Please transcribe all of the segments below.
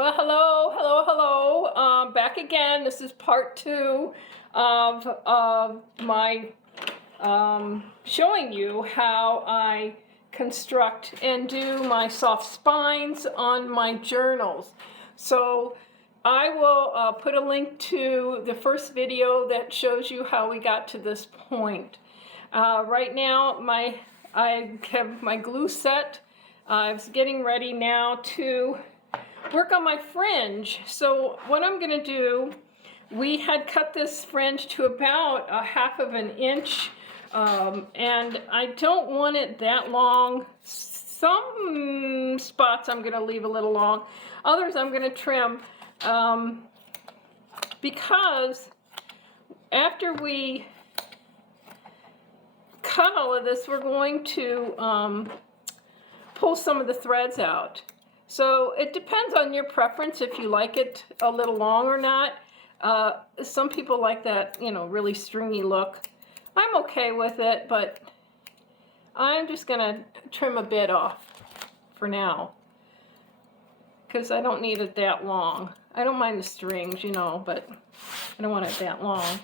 Well, hello. Back again. This is part two of my showing you how I construct and do my soft spines on my journals. So I will put a link to the first video that shows you how we got to this point. Right now, I have my glue set. I was getting ready now to work on my fringe. So what I'm going to do, we had cut this fringe to about a half of an inch, and I don't want it that long. Some spots I'm going to leave a little long, others I'm going to trim, because after we cut all of this, we're going to pull some of the threads out. So it depends on your preference if you like it a little long or not. Some people like that, really stringy look. I'm okay with it, but I'm just gonna trim a bit off for now because I don't need it that long. I don't mind the strings, but I don't want it that long.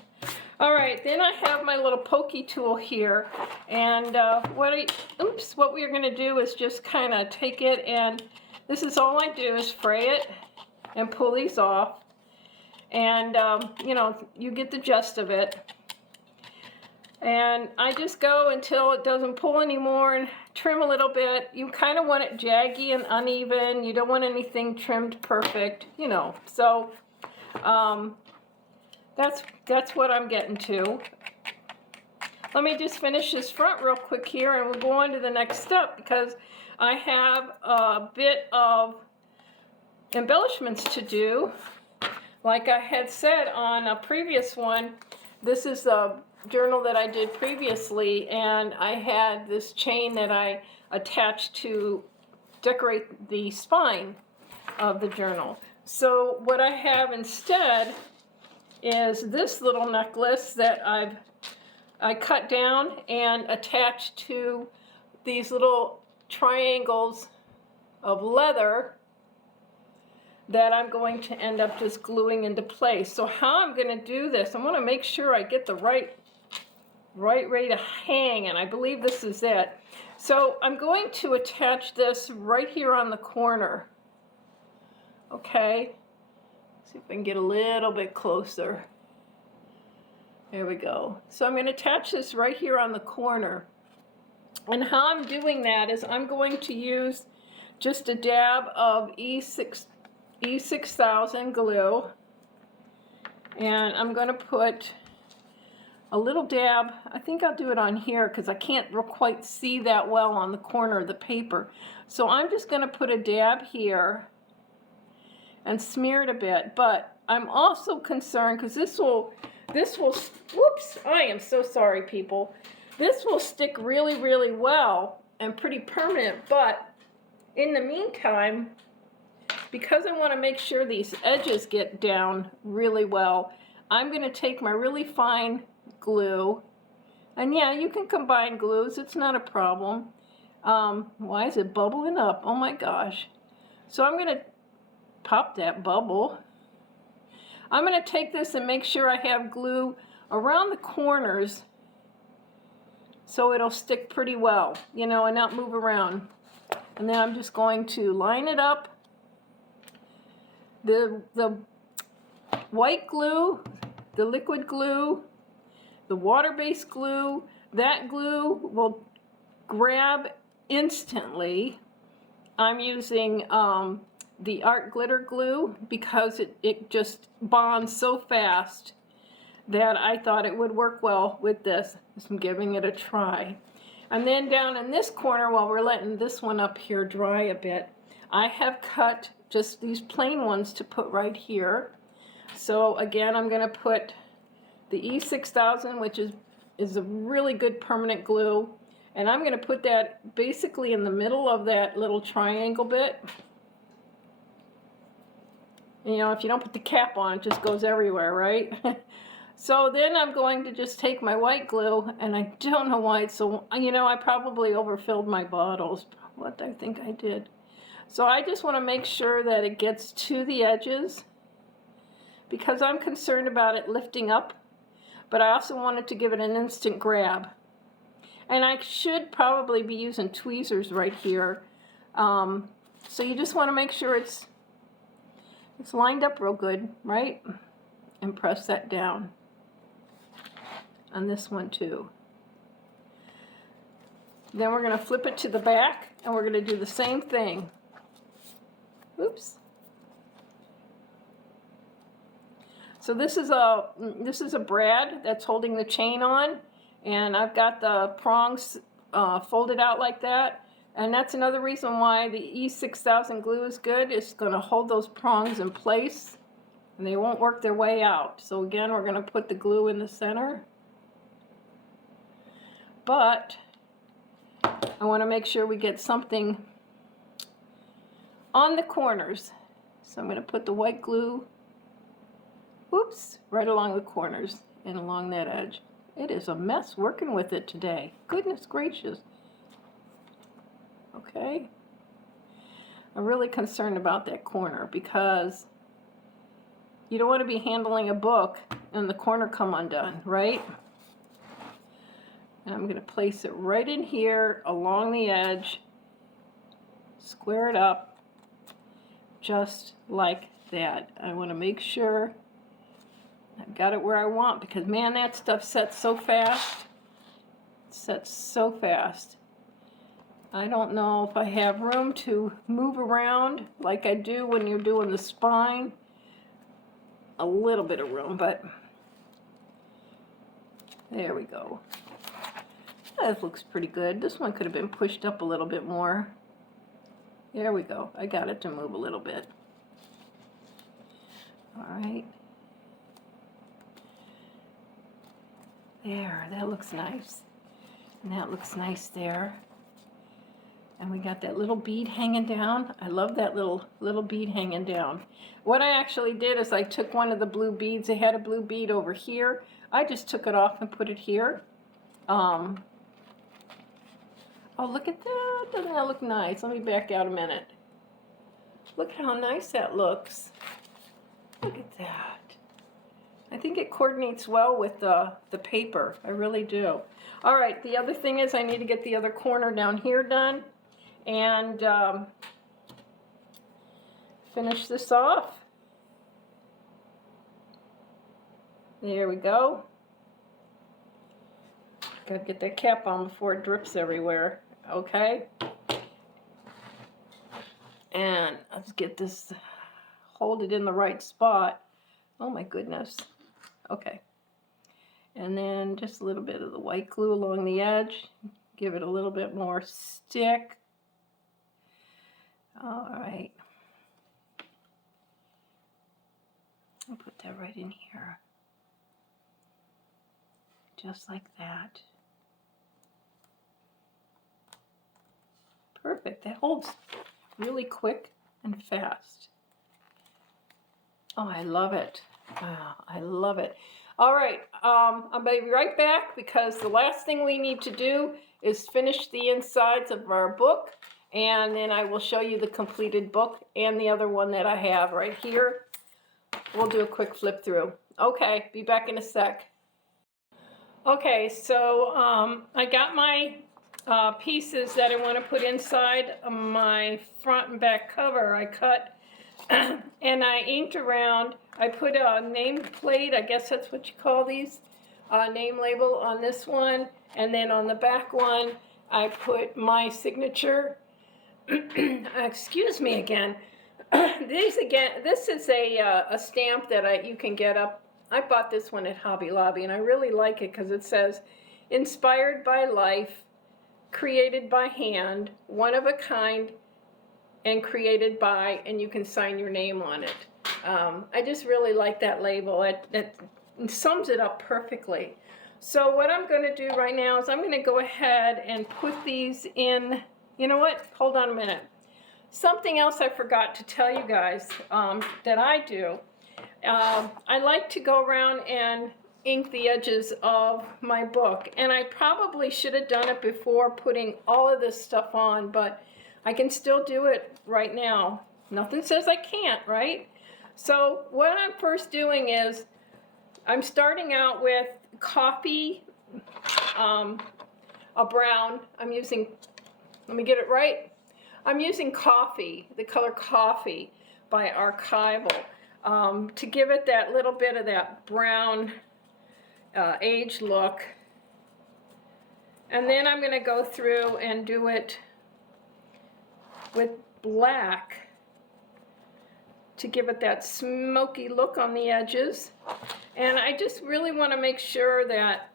All right, then I have my little pokey tool here, and what we're gonna do is just kind of take it, and this is all I do is fray it and pull these off, and you get the gist of it. And I just go until it doesn't pull anymore and trim a little bit. You kind of want it jaggy and uneven. You don't want anything trimmed perfect, So that's what I'm getting to. Let me just finish this front real quick here, and we'll go on to the next step because I have a bit of embellishments to do. Like I had said on a previous one, this is a journal that I did previously, and I had this chain that I attached to decorate the spine of the journal. So what I have instead is this little necklace that I cut down and attached to these little triangles of leather that I'm going to end up just gluing into place. So how I'm going to do this, I want to make sure I get the right way to hang, and I believe this is it. So I'm going to attach this right here on the corner. Okay, see if I can get a little bit closer. There we go. So I'm going to attach this right here on the corner. And how I'm doing that is I'm going to use just a dab of E6000 glue, and I'm going to put a little dab. I think I'll do it on here because I can't quite see that well on the corner of the paper. So I'm just going to put a dab here and smear it a bit. But I'm also concerned because this will, whoops, I am so sorry, people. This will stick really, really well and pretty permanent, but in the meantime, because I want to make sure these edges get down really well, I'm going to take my really fine glue, and yeah, you can combine glues, it's not a problem. Why is it bubbling up? Oh my gosh. So I'm going to pop that bubble. I'm going to take this and make sure I have glue around the corners so it'll stick pretty well, and not move around. And then I'm just going to line it up. The white glue, the liquid glue, the water-based glue, that glue will grab instantly. I'm using the Art Glitter glue because it just bonds so fast that I thought it would work well with this. So I'm giving it a try. And then down in this corner, while we're letting this one up here dry a bit, I have cut just these plain ones to put right here. So again, I'm going to put the E6000, which is a really good permanent glue, and I'm going to put that basically in the middle of that little triangle bit. If you don't put the cap on, it just goes everywhere, right? So then I'm going to just take my white glue, and I don't know why it's so, I probably overfilled my bottles. What I think I did. So I just want to make sure that it gets to the edges because I'm concerned about it lifting up, but I also wanted to give it an instant grab. And I should probably be using tweezers right here. So you just want to make sure it's lined up real good, right? And press that down on this one too. Then we're going to flip it to the back and we're going to do the same thing. Oops. So this is a brad that's holding the chain on, and I've got the prongs folded out like that. And that's another reason why the E6000 glue is good. It's going to hold those prongs in place and they won't work their way out. So again, we're going to put the glue in the center. But I want to make sure we get something on the corners. So I'm going to put the white glue, whoops, right along the corners and along that edge. It is a mess working with it today. Goodness gracious. Okay. I'm really concerned about that corner because you don't want to be handling a book and the corner come undone, right? And I'm going to place it right in here along the edge, square it up, just like that. I want to make sure I've got it where I want because, man, that stuff sets so fast. It sets so fast. I don't know if I have room to move around like I do when you're doing the spine. A little bit of room, but there we go. That looks pretty good. This one could have been pushed up a little bit more. There we go. I got it to move a little bit. All right. There, that looks nice. And that looks nice there. And we got that little bead hanging down. I love that little bead hanging down. What I actually did is I took one of the blue beads. It had a blue bead over here. I just took it off and put it here. Oh, look at that. Doesn't that look nice? Let me back out a minute. Look how nice that looks. Look at that. I think it coordinates well with the paper. I really do. All right, the other thing is I need to get the other corner down here done and finish this off. There we go. Gotta get that cap on before it drips everywhere. Okay. And let's get this, hold it in the right spot. Oh my goodness. Okay. And then just a little bit of the white glue along the edge. Give it a little bit more stick. All right. I'll put that right in here. Just like that. Perfect. That holds really quick and fast. Oh, I love it. Wow, I love it. All right, I'll be right back because the last thing we need to do is finish the insides of our book, and then I will show you the completed book and the other one that I have right here. We'll do a quick flip through. Okay, be back in a sec. Okay, so I got my pieces that I want to put inside my front and back cover. I cut and I inked around. I put a name plate, I guess that's what you call these, name label on this one, and then on the back one I put my signature. Excuse me again. This is a stamp that you can get up. I bought this one at Hobby Lobby and I really like it because it says inspired by life, created by hand, one of a kind, and created by, and you can sign your name on it. I just really like that label. It sums it up perfectly. So what I'm going to do right now is I'm going to go ahead and put these in. You know what? Hold on a minute. Something else I forgot to tell you guys that I do. I like to go around and ink the edges of my book, and I probably should have done it before putting all of this stuff on, but I can still do it right now. Nothing says I can't, right? So what I'm first doing is I'm starting out with coffee, a brown. I'm using, let me get it right. I'm using coffee, the color coffee by Archival, to give it that little bit of that brown aged look. And then I'm going to go through and do it with black to give it that smoky look on the edges. And I just really want to make sure that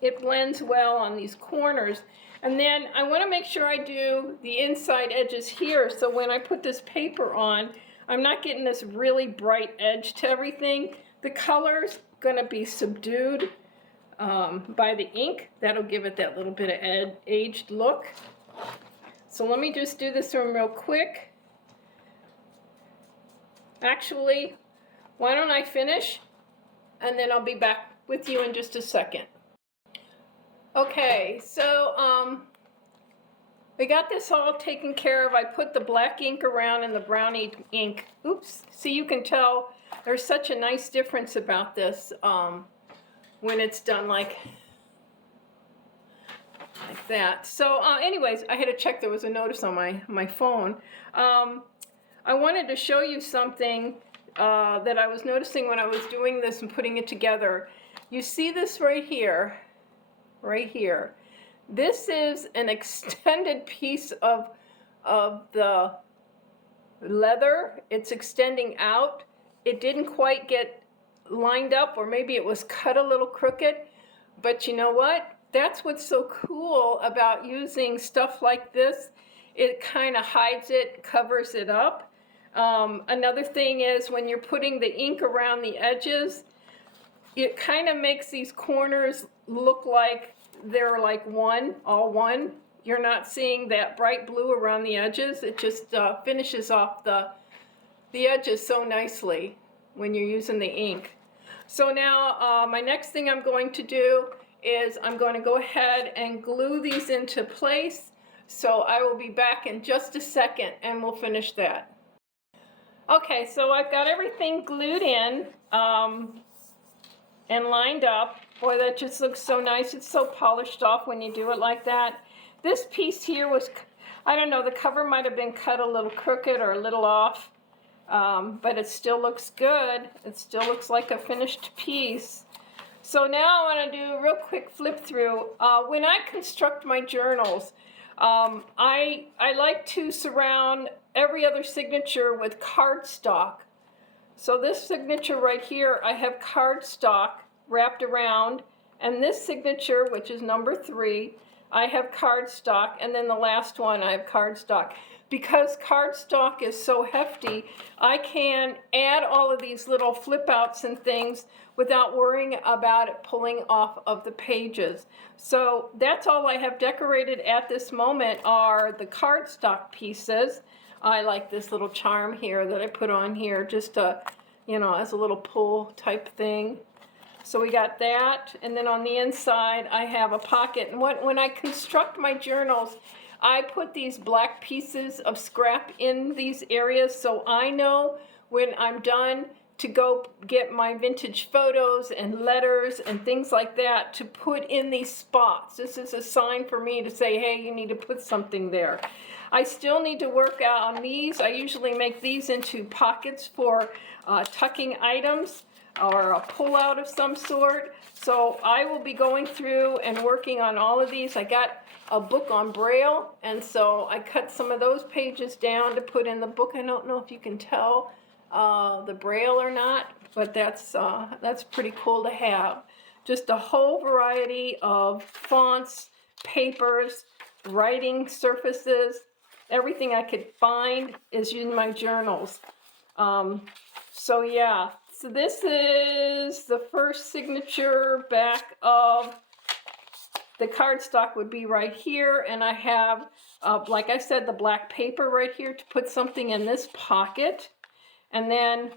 it blends well on these corners. And then I want to make sure I do the inside edges here, so when I put this paper on, I'm not getting this really bright edge to everything. The color's going to be subdued by the ink. That'll give it that little bit of aged look. So let me just do this one real quick. Actually, why don't I finish, and then I'll be back with you in just a second. Okay, so we got this all taken care of. I put the black ink around and the brown ink. Oops, see, you can tell there's such a nice difference about this when it's done like that. So anyways, I had to check, there was a notice on my phone. I wanted to show you something that I was noticing when I was doing this and putting it together. You see this right here, right here. This is an extended piece of the leather. It's extending out. It didn't quite get lined up, or maybe it was cut a little crooked, but you know what? That's what's so cool about using stuff like this. It kind of hides it, covers it up. Another thing is when you're putting the ink around the edges, it kind of makes these corners look like they're like one, all one. You're not seeing that bright blue around the edges. It just finishes off the edges so nicely when you're using the ink. So now my next thing I'm going to do is I'm going to go ahead and glue these into place. So I will be back in just a second and we'll finish that. Okay, so I've got everything glued in and lined up. Boy, that just looks so nice. It's so polished off when you do it like that. This piece here was, I don't know, the cover might have been cut a little crooked or a little off, but it still looks good. It still looks like a finished piece. So now I want to do a real quick flip through. When I construct my journals, I like to surround every other signature with cardstock. So this signature right here, I have cardstock wrapped around, and this signature, which is number 3, I have cardstock, and then the last one I have cardstock. Because cardstock is so hefty, I can add all of these little flip outs and things without worrying about it pulling off of the pages. So that's all I have decorated at this moment are the cardstock pieces. I like this little charm here that I put on here just to, you know, as a little pull type thing. So we got that, and then on the inside I have a pocket. And when I construct my journals, I put these black pieces of scrap in these areas so I know when I'm done to go get my vintage photos and letters and things like that to put in these spots. This is a sign for me to say, hey, you need to put something there. I still need to work out on these. I usually make these into pockets for tucking items or a pull-out of some sort. So I will be going through and working on all of these. I got a book on Braille, and so I cut some of those pages down to put in the book. I don't know if you can tell the Braille or not, but that's pretty cool to have. Just a whole variety of fonts, papers, writing surfaces, everything I could find is in my journals. So yeah. So this is the first signature back of the cardstock would be right here, and I have, like I said, the black paper right here to put something in this pocket. And then,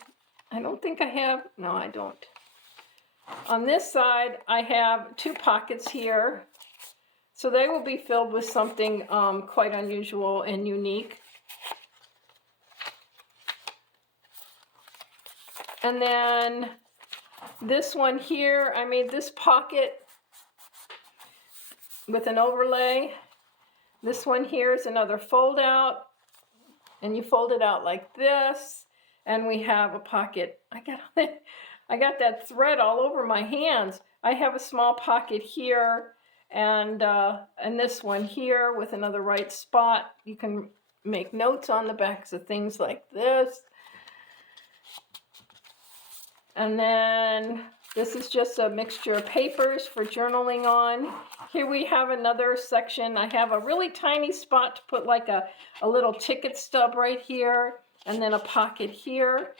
I don't think I have, no I don't. On this side, I have 2 pockets here. So they will be filled with something quite unusual and unique. And then this one here, I made this pocket with an overlay. This one here is another fold out, and you fold it out like this, and we have a pocket. I got that thread all over my hands. I have a small pocket here, and this one here with another right spot. You can make notes on the backs of things like this. And then this is just a mixture of papers for journaling on. Here we have another section. I have a really tiny spot to put like a little ticket stub right here, and then a pocket here.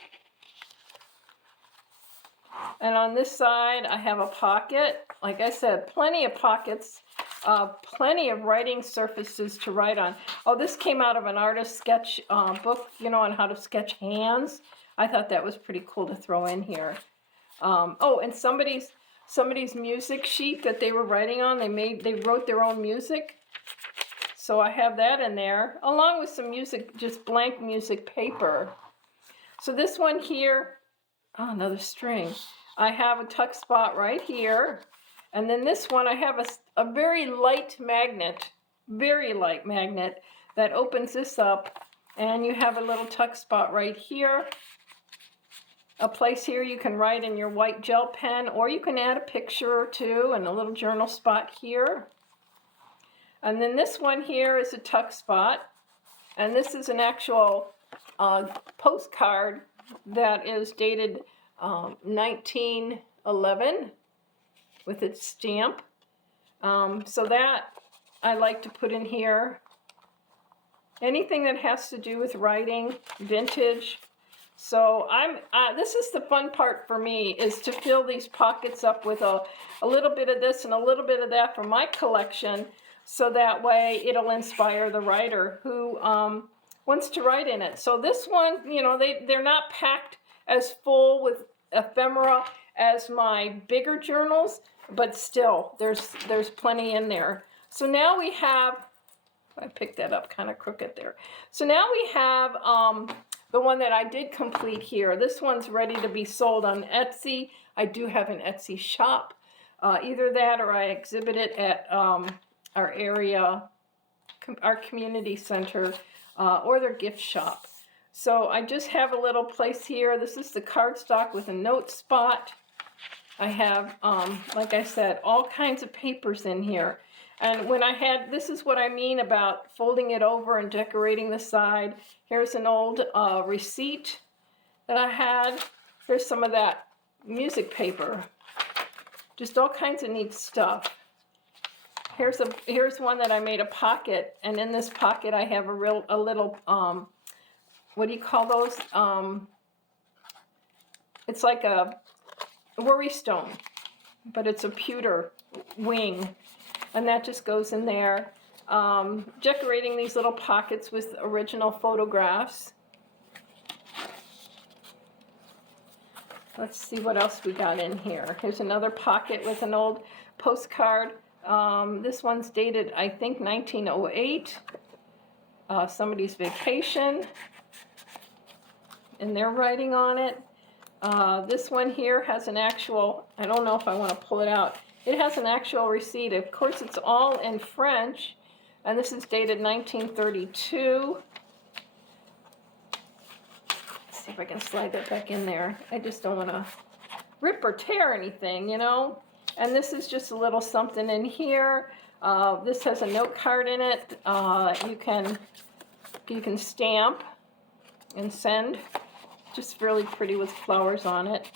And on this side, I have a pocket. Like I said, plenty of pockets, plenty of writing surfaces to write on. Oh, this came out of an artist sketch book, you know, on how to sketch hands. I thought that was pretty cool to throw in here. Oh, and somebody's music sheet that they were writing on, they wrote their own music. So I have that in there, along with some music, just blank music paper. So this one here, oh, another string. I have a tuck spot right here. And then this one, I have a very light magnet that opens this up. And you have a little tuck spot right here. A place here you can write in your white gel pen, or you can add a picture or two and a little journal spot here. And then this one here is a tuck spot. And this is an actual postcard that is dated 1911 with its stamp. So that I like to put in here. Anything that has to do with writing, vintage. So this is the fun part for me, is to fill these pockets up with a little bit of this and a little bit of that from my collection, so that way it'll inspire the writer who wants to write in it. So this one, you know, they're not packed as full with ephemera as my bigger journals, but still, there's plenty in there. So now we have, I picked that up kind of crooked there. So now we have the one that I did complete here. This one's ready to be sold on Etsy. I do have an Etsy shop. Either that or I exhibit it at our area, our community center, or their gift shop. So I just have a little place here. This is the cardstock with a note spot. I have, like I said, all kinds of papers in here. And when I had, this is what I mean about folding it over and decorating the side. Here's an old receipt that I had. Here's some of that music paper. Just all kinds of neat stuff. Here's one that I made a pocket, and in this pocket I have a little what do you call those? It's like a worry stone, but it's a pewter wing. And that just goes in there. Decorating these little pockets with original photographs. Let's see what else we got in here. Here's another pocket with an old postcard. This one's dated, I think, 1908. Somebody's vacation. And they're writing on it. This one here has an actual, I don't know if I want to pull it out. It has an actual receipt. Of course, it's all in French, and this is dated 1932. Let's see if I can slide that back in there. I just don't want to rip or tear anything, you know. And this is just a little something in here. This has a note card in it. You can stamp and send. Just really pretty with flowers on it.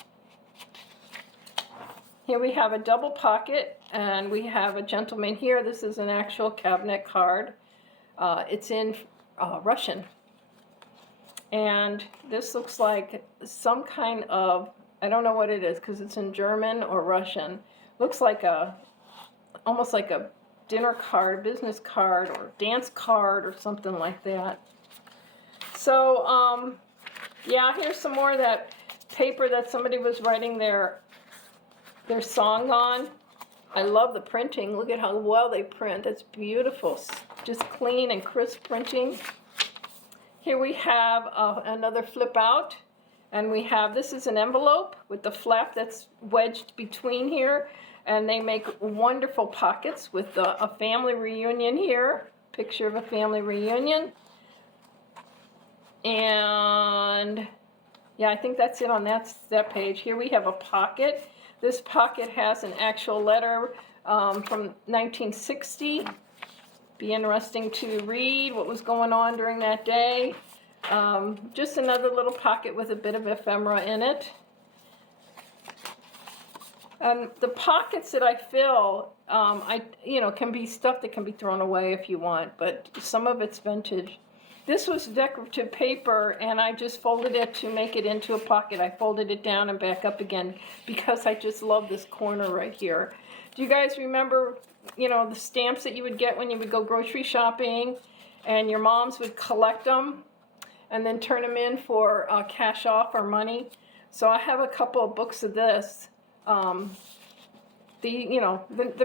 Here we have a double pocket, and we have a gentleman here. This is an actual cabinet card. It's in Russian. And this looks like some kind of, I don't know what it is because it's in German or Russian. Looks like almost like a dinner card, business card, or dance card or something like that. So, yeah, here's some more of that paper that somebody was writing their song on. I love the printing. Look at how well they print. That's beautiful. Just clean and crisp printing. Here we have another flip out. And we have, this is an envelope with the flap that's wedged between here. And they make wonderful pockets with a family reunion here. Picture of a family reunion. And yeah, I think that's it on that page. Here we have a pocket. This pocket has an actual letter from 1960. Be interesting to read what was going on during that day. Just another little pocket with a bit of ephemera in it. The pockets that I fill, can be stuff that can be thrown away if you want, but some of it's vintage. This was decorative paper, and I just folded it to make it into a pocket. I folded it down and back up again because I just love this corner right here. Do you guys remember, the stamps that you would get when you would go grocery shopping, and your moms would collect them and then turn them in for cash off or money? So I have a couple of books of this. The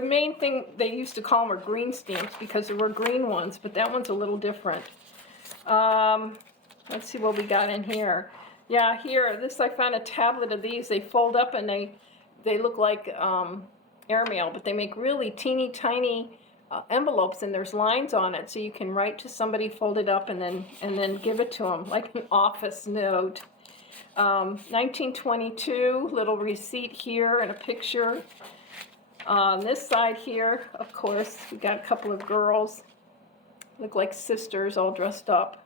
main thing they used to call them were green stamps because there were green ones, but that one's a little different. Let's see what we got in here. Yeah, here, I found a tablet of these. They fold up and they look like airmail, but they make really teeny tiny envelopes, and there's lines on it, so you can write to somebody, fold it up, and then give it to them like an office note. 1922, little receipt here and a picture. On this side here, of course, we got a couple of girls. Look like sisters all dressed up.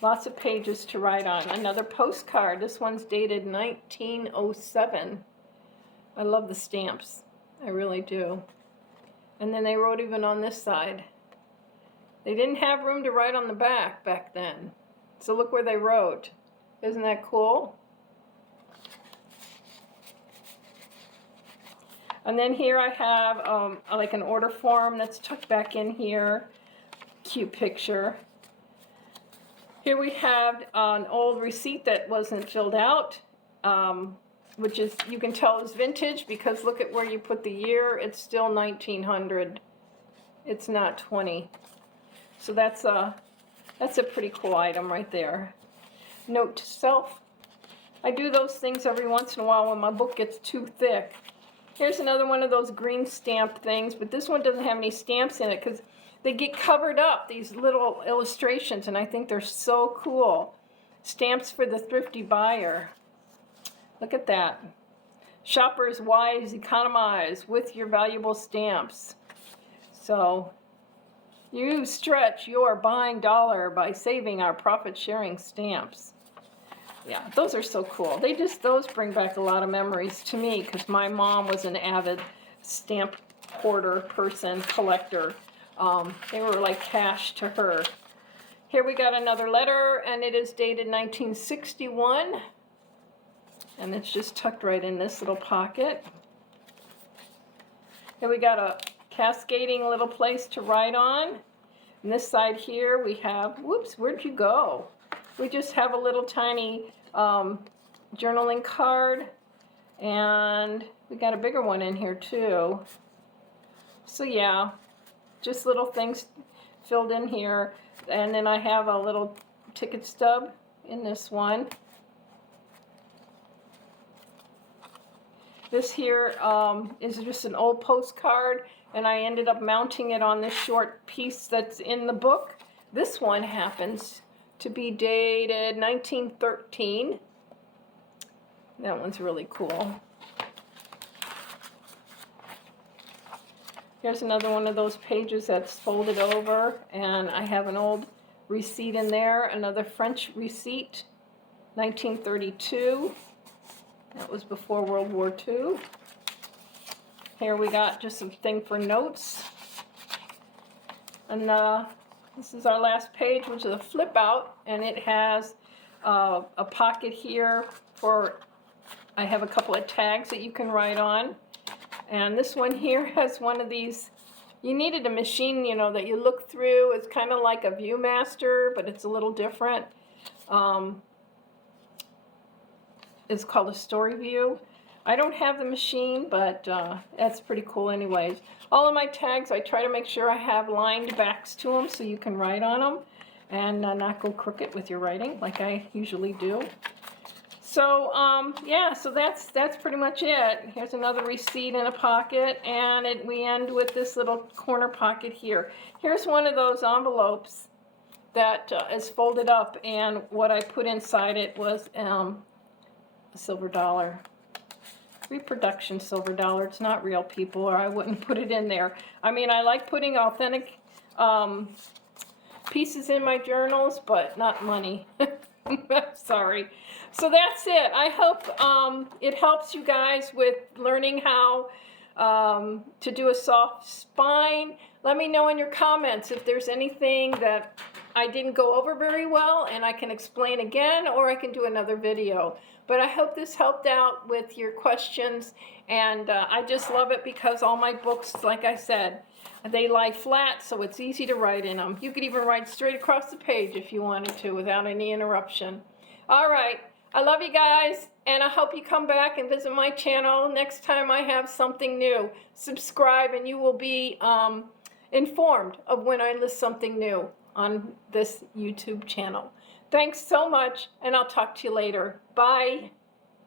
Lots of pages to write on. Another postcard. This one's dated 1907. I love the stamps. I really do. And then they wrote even on this side. They didn't have room to write on the back then. So look where they wrote. Isn't that cool? And then here I have like an order form that's tucked back in here. Cute picture. Here we have an old receipt that wasn't filled out, which is, you can tell is vintage because look at where you put the year. It's still 1900. It's not 20. So that's a pretty cool item right there. Note to self. I do those things every once in a while when my book gets too thick. Here's another one of those green stamp things, but this one doesn't have any stamps in it because they get covered up, these little illustrations, and I think they're so cool. Stamps for the thrifty buyer. Look at that. Shoppers wise, economize with your valuable stamps. So you stretch your buying dollar by saving our profit-sharing stamps. Yeah, those are so cool. Those bring back a lot of memories to me because my mom was an avid stamp hoarder person, collector. They were like cash to her. Here we got another letter, and it is dated 1961. And it's just tucked right in this little pocket. Here we got a cascading little place to write on. And this side here we have, whoops, where'd you go? We just have a little tiny journaling card, and we got a bigger one in here too. So yeah, just little things filled in here. And then I have a little ticket stub in this one. This here is just an old postcard, and I ended up mounting it on this short piece that's in the book. This one happens to be dated 1913. That one's really cool. Here's another one of those pages that's folded over, and I have an old receipt in there, another French receipt, 1932. That was before World War II. Here we got just something for notes. And this is our last page, which is a flip out, and it has a pocket here for, I have a couple of tags that you can write on. And this one here has one of these, you needed a machine, that you look through. It's kind of like a ViewMaster, but it's a little different. is called a Story View. I don't have the machine, but that's pretty cool anyways. All of my tags, I try to make sure I have lined backs to them so you can write on them and not go crooked with your writing like I usually do. So yeah, so that's pretty much it. Here's another receipt in a pocket, and we end with this little corner pocket here. Here's one of those envelopes that is folded up, and what I put inside it was a silver dollar. Reproduction silver dollar. It's not real, people, or I wouldn't put it in there. I mean, I like putting authentic pieces in my journals, but not money. Sorry. So that's it. I hope it helps you guys with learning how to do a soft spine. Let me know in your comments if there's anything that I didn't go over very well and I can explain again, or I can do another video. But I hope this helped out with your questions, and I just love it because all my books, like I said, they lie flat, so it's easy to write in them. You could even write straight across the page if you wanted to without any interruption. All right. I love you guys, and I hope you come back and visit my channel next time I have something new. Subscribe, and you will be informed of when I list something new on this YouTube channel. Thanks so much, and I'll talk to you later. Bye.